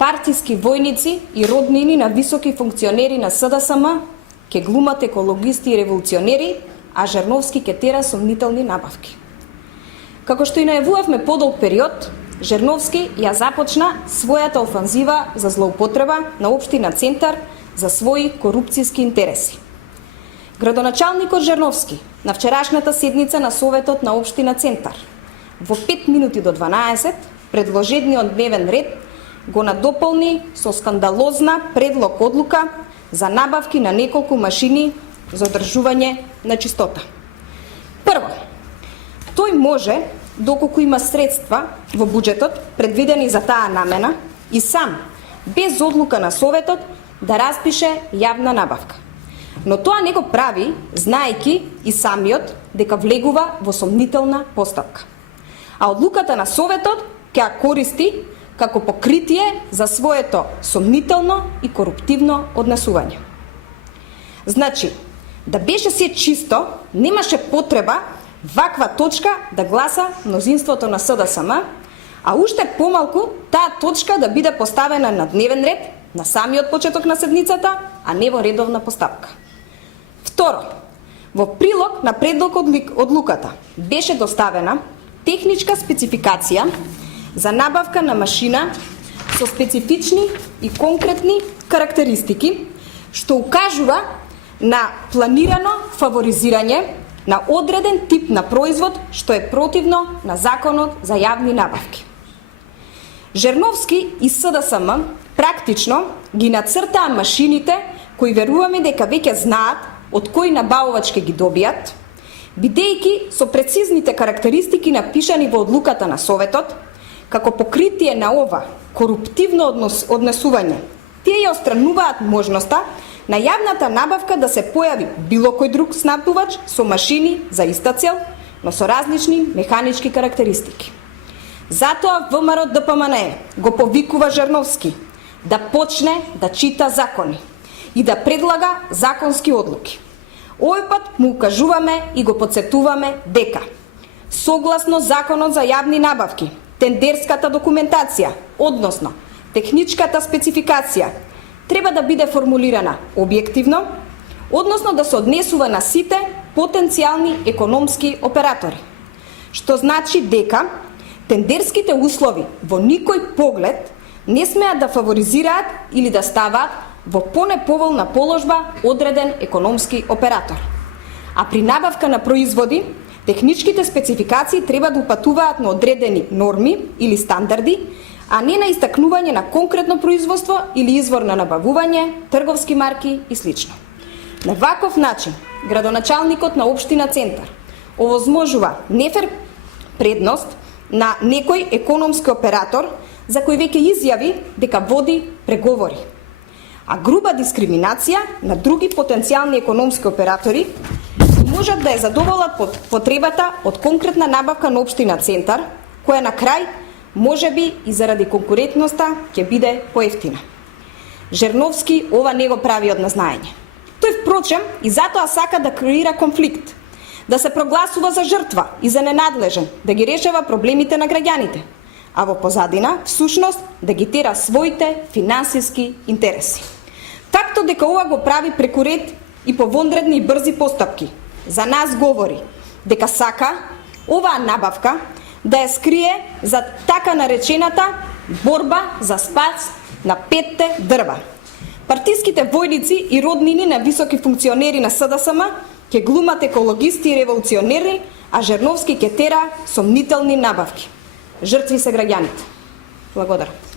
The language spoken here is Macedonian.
партиски војници и роднини на високи функционери на СДСМ ке глумат екологисти и револуционери, а Жерновски ке тера сомнителни набавки. Како што и најавувавме подолг период, Жерновски ја започна својата офанзива за злоупотреба на општина Центар за своји корупцијски интереси. Градоначалникот Жерновски на вчерашната седница на Советот на општина Центар во 5 минути до 12 предложениот дневен ред го надополни со скандалозна предлог одлука за набавки на неколку машини за одржување на чистота. Прво, тој може, доколку има средства во буџетот предвидени за таа намена, и сам, без одлука на Советот, да распише јавна набавка. Но тоа не го прави, знаејќи и самиот дека влегува во сомнителна постапка. А одлуката на Советот ќе ја користи како покритие за своето сомнително и коруптивно однесување. Значи, да беше се чисто, немаше потреба ваква точка да гласа мнозинството на СДСМ, а уште помалку таа точка да биде поставена на дневен ред на самиот почеток на седницата, а не во редовна постапка. Второ, во прилог на предлог одлуката беше доставена техничка спецификација за набавка на машина со специфични и конкретни карактеристики, што укажува на планирано фаворизирање на одреден тип на производ што е противно на Законот за јавни набавки. Жерновски и СДСМ практично ги нацртаа машините кои веруваме дека веќе знаат од кој набавувач ќе ги добијат, бидејќи со прецизните карактеристики напишани во одлуката на Советот, како покритие на ова коруптивно однесување, тие ја отстрануваат можноста на јавната набавка да се појави било кој друг снабдувач со машини за иста цел, но со различни механички карактеристики. Затоа ВМРО ДПМНЕ го повикува Жерновски да почне да чита закони и да предлага законски одлуки. Овој пат му укажуваме и го подсетуваме дека согласно Законот за јавни набавки, тендерската документација, односно техничката спецификација, треба да биде формулирана објективно, односно да се однесува на сите потенцијални економски оператори. Што значи дека тендерските услови во никој поглед не смеат да фаворизираат или да ставаат во понеповолна положба одреден економски оператор. А при набавка на производи, техничките спецификации треба да упатуваат на одредени норми или стандарди, а не на истакнување на конкретно производство или извор на набавување, трговски марки и слично. На ваков начин, градоначалникот на општина Центар овозможува нефер предност на некој економски оператор за кој веќе изјави дека води преговори, а груба дискриминација на други потенцијални економски оператори можат да ја задоволат потребата од конкретна набавка на општина Центар, која на крај можеби и заради конкурентноста ќе биде поевтина. Жерновски ова не го прави од незнаење. Тој впрочем и затоа сака да креира конфликт, да се прогласува за жртва и за ненадлежен, да ги решава проблемите на граѓаните, а во позадина, всушност, да ги тера своите финансиски интереси. Фактот дека ова го прави преку ред и по вонредни и брзи постапки, за нас говори дека сака оваа набавка да ја скрие за така наречената борба за спас на 5 дрва. Партиските војници и роднини на високи функционери на СДСМ ќе глумат екологисти и револуционери, а Жерновски ќе тера сомнителни набавки. Жртви се граѓаните. Благодарам.